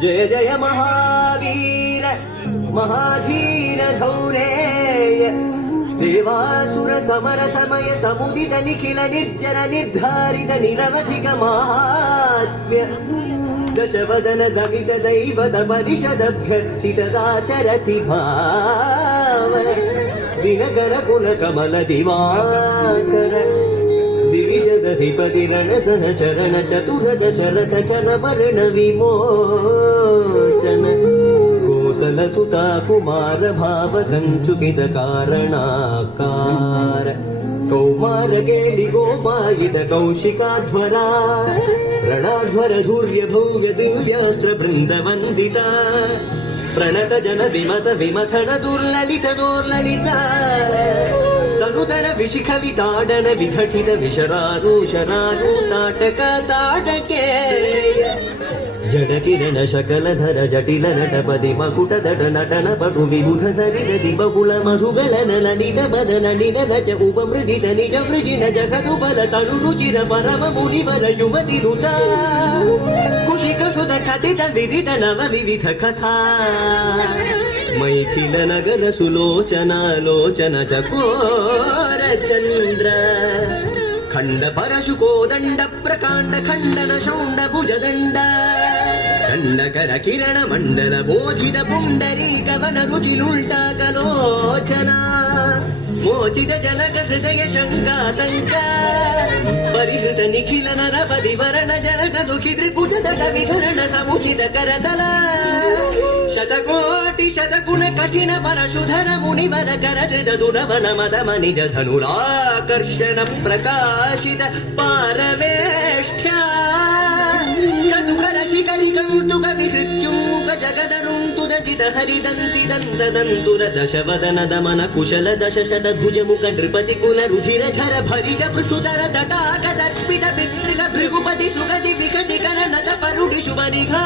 जय जय महावीर महाधीर धौरेय देवासुर समर समय समुदित निखिल निर्जर निर्धारित निरवधिक महात्म्य दशवदन दवित दैवत परिषदभ्यर्थित दाशरथि भाव दिनकर कुल कमल दिवाकर दिविशदधिपति रण सहचरण चतुर्दशरथ चर वर्ण विमोचन कोसल सुता कुमार भाव कंचुकित कारणाकार कौमार गेलि गोपायित कौशिकाध्वरा रणाध्वर धूर्य भव्य दिव्यास्त्र बृंद वंदिता प्रणत जन विमत विमथन दुर्ललित दोर्ललिता तनुतर विशिख विताडन विघटित विशरारूशरारू ताटक ताटके जड किरण शकल धर जटिल नटपति मकुट दट नटन पटु विबुध सरित दिबकुल मधुगलन ललित बदन निल रच उपमृदित निज वृजिन जगदुबल तनु रुचिर परम मुनिवर युवति नुता कुशिक सुध कथित विदित नव विविध कथा मैथिल नगर सुलोचना लोचन चकोर चंद्र खंड परशु कोदंड प्रकांड खंडन शौंड भुजदंड चंडकर किरण मंडल बोधित पुंडरी कवन रुचिलुल्टा कलोचना मोचित जनक हृदय शंकातंक परिहृत निखिल नर परिवरण जनक दुखि त्रिभुज दट विहरण समुचित करतल शतकोटि शतगुण कठिन परशुधर मुनिवर कर धृत दुरवन मद मनिज धनुराकर्षण प्रकाशित पारवेष्ठ्या कटुकर शिखरि कौतुक विहृत्युमुख जगदरुन्तुर जित हरिदन्ति दन्तदन्तुर दशवदन दमन कुशल दश शत भुज मुख नृपति कुल रुधिर झर भरिग पृथुतर तटाक दर्पित पितृग भृगुपति सुगति विकटि कर नत परुडि शुभ निघा